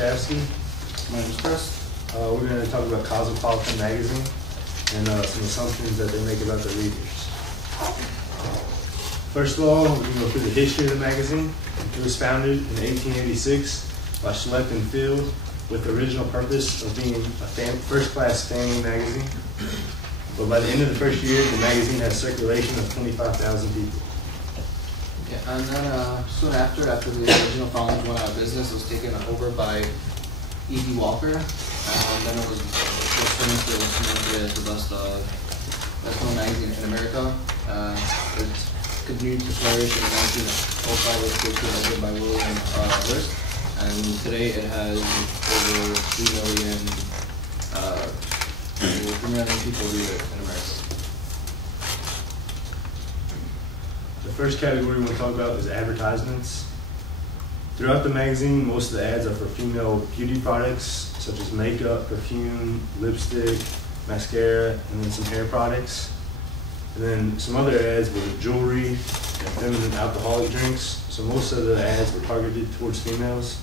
Pillischafske. My name is Chris. We're going to talk about Cosmopolitan magazine and some assumptions that they make about their readers. First of all, we're going to go through the history of the magazine. It was founded in 1886 by Schlecht and Field with the original purpose of being a first-class family magazine. But by the end of the first year, the magazine has circulation of 25,000 people. Yeah, and then soon after the original founders went out of business, it was taken over by E.D. Walker, and then it was turned into the best known magazine in America. It continued to flourish in 1905 with created by William Hearst, and today it has over 3 million people read it in America. The first category we want to talk about is advertisements. Throughout the magazine, most of the ads are for female beauty products, such as makeup, perfume, lipstick, mascara, and then some hair products. And then some other ads were jewelry and feminine alcoholic drinks. So most of the ads were targeted towards females.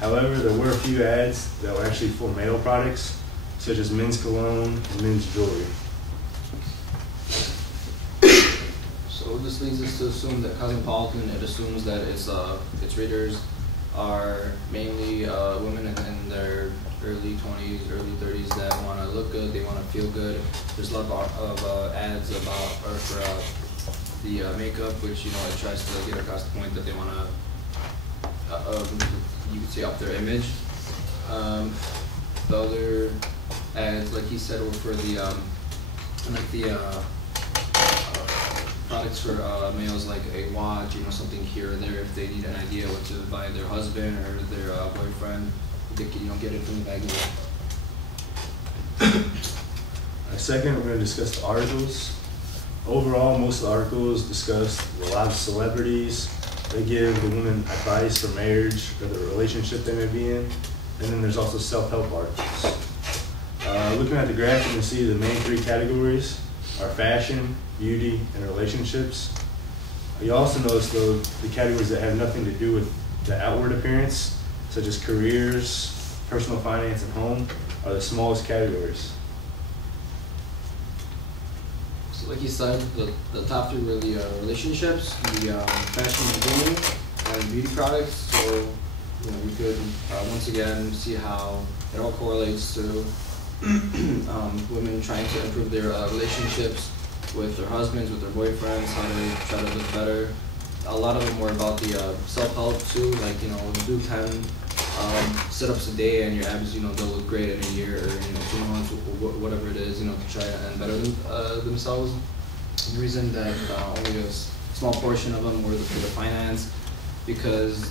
However, there were a few ads that were actually for male products, such as men's cologne and men's jewelry. So this leads us to assume that Cosmopolitan, it assumes that its readers are mainly women in their early 20s, early 30s that want to look good, they want to feel good. There's a lot of ads for the makeup, which it tries to get across the point that they want to, you could say, up their image. The other ads, like he said, were for the products for males, like a watch, something here or there if they need an idea what to buy their husband or their boyfriend. They can, get it from the magazine. Second, we're going to discuss the articles. Overall, most of the articles discuss a lot of celebrities. They give the women advice for marriage or the relationship they may be in. And then there's also self-help articles. Looking at the graph, you can see the main 3 categories are fashion, beauty, and relationships. You also notice, though, the categories that have nothing to do with the outward appearance, such as careers, personal finance, and home, are the smallest categories. So like you said, the top 3 really are relationships, the fashion and grooming, and beauty products. So we could once again see how it all correlates to women trying to improve their relationships with their husbands, with their boyfriends, how they try to look better. A lot of them were about the self-help too, like do 10 sit-ups a day and your abs, they'll look great in a year or 2 months, whatever it is, to try and better themselves. The reason that only a small portion of them were for the finance, because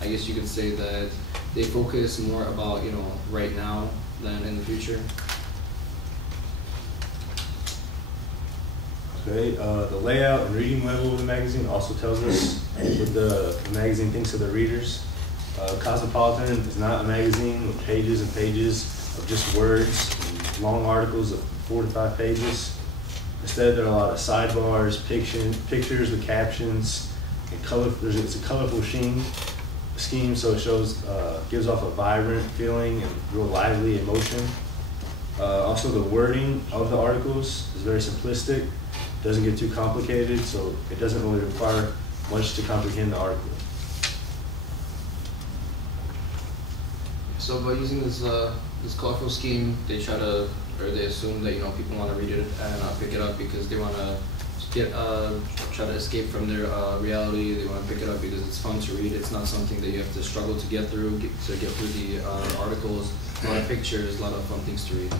I guess you could say that they focus more about right now than in the future. Okay, the layout and reading level of the magazine also tells us what the magazine thinks of the readers. Cosmopolitan is not a magazine with pages and pages of just words and long articles of 4 to 5 pages. Instead, there are a lot of sidebars, pictures with captions, and it's a colorful scheme, so it gives off a vibrant feeling and real lively emotion. Also, the wording of the articles is very simplistic. Doesn't get too complicated, so it doesn't really require much to comprehend the article. So by using this colorful scheme, they assume that people want to read it and pick it up because they want to try to escape from their reality. They want to pick it up because it's fun to read. It's not something that you have to struggle to get through the articles. A lot of pictures, a lot of fun things to read.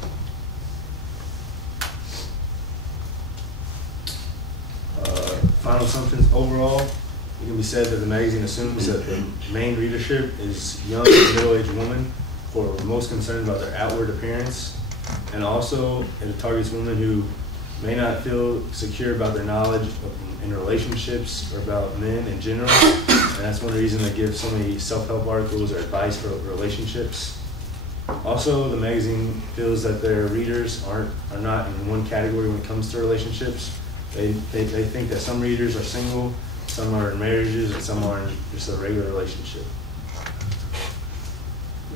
Final assumptions. Overall, it can be said that the magazine assumes that the main readership is young and middle-aged women who are most concerned about their outward appearance, and also it targets women who may not feel secure about their knowledge in relationships or about men in general, and that's one reason they give so many self-help articles or advice for relationships. Also, the magazine feels that their readers are not in one category when it comes to relationships. They think that some readers are single, some are in marriages, and some are in just a regular relationship.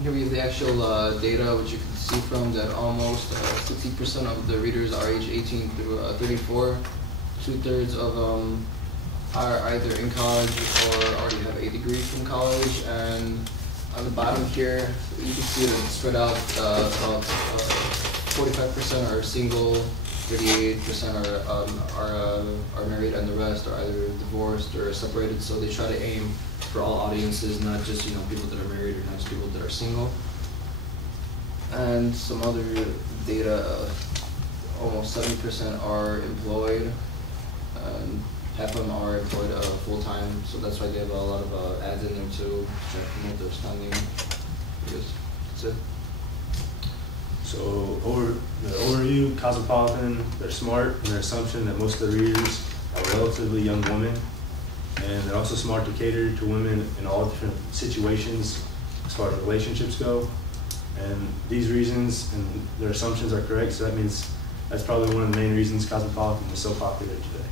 Here we have the actual data, which you can see from that almost 60% of the readers are age 18 through 34. 2/3 of them are either in college or already have a degree from college. And on the bottom here, you can see that it's spread out. About 45% are single, 38% are married, and the rest are either divorced or separated. So they try to aim for all audiences, not just people that are married or not just people that are single. And some other data: almost 70% are employed, and half of them are employed full time. So that's why they have a lot of ads in there to try to promote their spending. That's it. So the overview: Cosmopolitan, they're smart in their assumption that most of the readers are relatively young women, and they're also smart to cater to women in all different situations as far as relationships go. And these reasons and their assumptions are correct, so that means that's probably one of the main reasons Cosmopolitan is so popular today.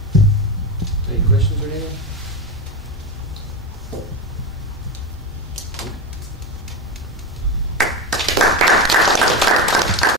Any questions or anything?